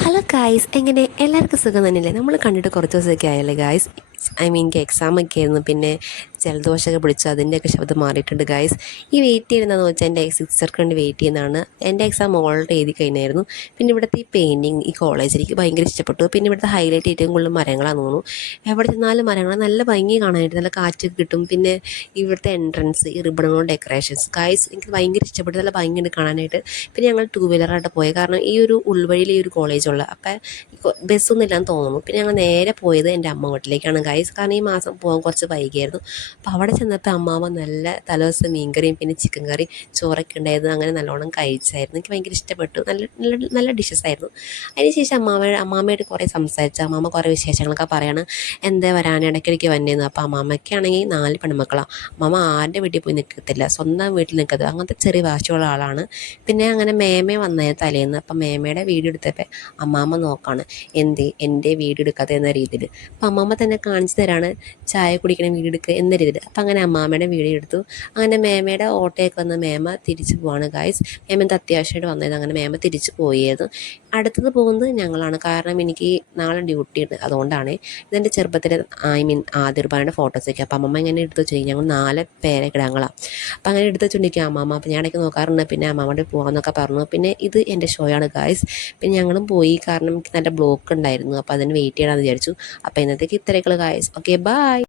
Hello guys, എങ്ങനെ എല്ലാവർക്കും സുഖം തന്നെയല്ലേ? നമ്മൾ കണ്ടിട്ട് കുറച്ച് ദിവസമൊക്കെ ആയല്ലേ ഗായ്സ്. എനിക്ക് എക്സാമൊക്കെ ആയിരുന്നു, പിന്നെ ജലദോഷമൊക്കെ പിടിച്ചു, അതിൻ്റെയൊക്കെ ശബ്ദം മാറിയിട്ടുണ്ട് ഗായ്സ്. ഈ വെയിറ്റ് ചെയ്യുന്നതെന്ന് വെച്ചാൽ എൻ്റെ സിസ്റ്റർക്ക് വേണ്ടി വെയിറ്റ് ചെയ്യുന്നതാണ്. എൻ്റെ എക്സാം ഓൾറെഡി എഴുതി കഴിഞ്ഞായിരുന്നു. പിന്നെ ഇവിടുത്തെ ഈ പെയിൻറ്റിങ്, ഈ കോളേജ് എനിക്ക് ഭയങ്കര ഇഷ്ടപ്പെട്ടു. പിന്നെ ഇവിടുത്തെ ഹൈലൈറ്റ് ഏറ്റവും കൂടുതൽ മരങ്ങളാണെന്ന് തോന്നുന്നു. എവിടെ ചെന്നാലും മരങ്ങൾ, നല്ല ഭംഗി കാണാനായിട്ട്, നല്ല കാറ്റൊക്കെ കിട്ടും. പിന്നെ ഇവിടുത്തെ എൻട്രൻസ്, ഈ റിബണുകളുടെ ഡെക്കറേഷൻസ് ഗായ്സ് എനിക്ക് ഭയങ്കര ഇഷ്ടപ്പെട്ടു. നല്ല ഭംഗിയുണ്ട് കാണാനായിട്ട്. പിന്നെ ഞങ്ങൾ ടൂ വീലറായിട്ട് പോയത്, കാരണം ഈ ഒരു ഉൾവഴിയിൽ ഈ ഒരു കോളേജുള്ള, അപ്പം ബസ്സൊന്നും ഇല്ലാന്ന് തോന്നുന്നു. പിന്നെ ഞങ്ങൾ നേരെ പോയത് എൻ്റെ അമ്മ വീട്ടിലേക്കാണ് ഗൈസ്, കാരണം ഈ മാസം പോകാൻ കുറച്ച് വൈകിയായിരുന്നു. അപ്പോൾ അവിടെ ചെന്നപ്പോൾ അമ്മാമ്മ നല്ല തലേദിവസം മീൻകറിയും പിന്നെ ചിക്കൻ കറി ചോറൊക്കെ ഉണ്ടായിരുന്നു. അങ്ങനെ നല്ലോണം കഴിച്ചായിരുന്നു. എനിക്ക് ഭയങ്കര ഇഷ്ടപ്പെട്ടു. നല്ല നല്ല നല്ല ഡിഷസ് ആയിരുന്നു. അതിനുശേഷം അമ്മാമ്മയായിട്ട് കുറേ സംസാരിച്ചു. അമ്മാമ്മ കുറേ വിശേഷങ്ങളൊക്കെ പറയാണ്, എന്താ വരാൻ ഇടയ്ക്കിടയ്ക്ക് വന്നേന്ന്. അപ്പോൾ അമ്മാമ്മയ്ക്കാണെങ്കിൽ 4 പെൺമക്കളാണ്. അമ്മാമ്മ ആരുടെ വീട്ടിൽ പോയി നിൽക്കത്തില്ല, സ്വന്തം വീട്ടിൽ നിൽക്കത്തില്ല, അങ്ങനത്തെ ചെറിയ വാശിയുള്ള ആളാണ്. പിന്നെ അങ്ങനെ മേമ വന്നേ തലേന്ന്. അപ്പം മേമയുടെ വീഡിയോ എടുത്തപ്പോൾ അമ്മാമ്മ നോക്കാണ്, എൻ്റെ വീഡിയോ എടുക്കാത്ത എന്ന രീതിയിൽ. അപ്പം അമ്മാമ്മ തന്നെ കാണിച്ചു തരാണ്, ചായ കുടിക്കണ വീഡിയോ എടുക്കുക എന്ന രീതിയിൽ. അപ്പം അങ്ങനെ അമ്മാമ്മയുടെ വീഡിയോ എടുത്തു. അങ്ങനെ മേമയുടെ ഓട്ടോയൊക്കെ വന്ന് മേമ തിരിച്ചു പോവാണ് ഗായ്സ്. മേമ എന്താ അത്യാവശ്യമായിട്ട് വന്നത്, അങ്ങനെ മേമ തിരിച്ചു പോയത്. അടുത്തത് പോകുന്നത് ഞങ്ങളാണ്, കാരണം എനിക്ക് നാളെ ഡ്യൂട്ടി ഉണ്ട്, അതുകൊണ്ടാണ്. ഇതെൻ്റെ ചെറുപ്പത്തിൽ ആദിർബാനയുടെ ഫോട്ടോസൊക്കെ. അപ്പം അമ്മമ്മ ഇങ്ങനെ എടുത്ത് വെച്ചു, ഞങ്ങൾ 4 പേരെ കിടാങ്ങളാണ്. അപ്പം അങ്ങനെ എടുത്ത് വെച്ചുകൊണ്ടിരിക്കുക അമ്മാമ്മ. അപ്പം ഞാൻ ഇടയ്ക്ക് നോക്കാറുണ്ട്. പിന്നെ അമ്മാമ്മയുടെ പോകാമെന്നൊക്കെ പറഞ്ഞു. പിന്നെ ഇത് എൻ്റെ ഷോയാണ് ഗായ്സ്. പിന്നെ ഞങ്ങളും പോയി, കാരണം എനിക്ക് നല്ല ബ്ലോക്ക് ഉണ്ടായിരുന്നു. അപ്പോൾ അതിന് വെയിറ്റ് ചെയ്യണമെന്ന് വിചാരിച്ചു. അപ്പോൾ ഇന്നത്തേക്ക് ഇത്രയൊക്കെ ഗായ്സ്. Okay, by.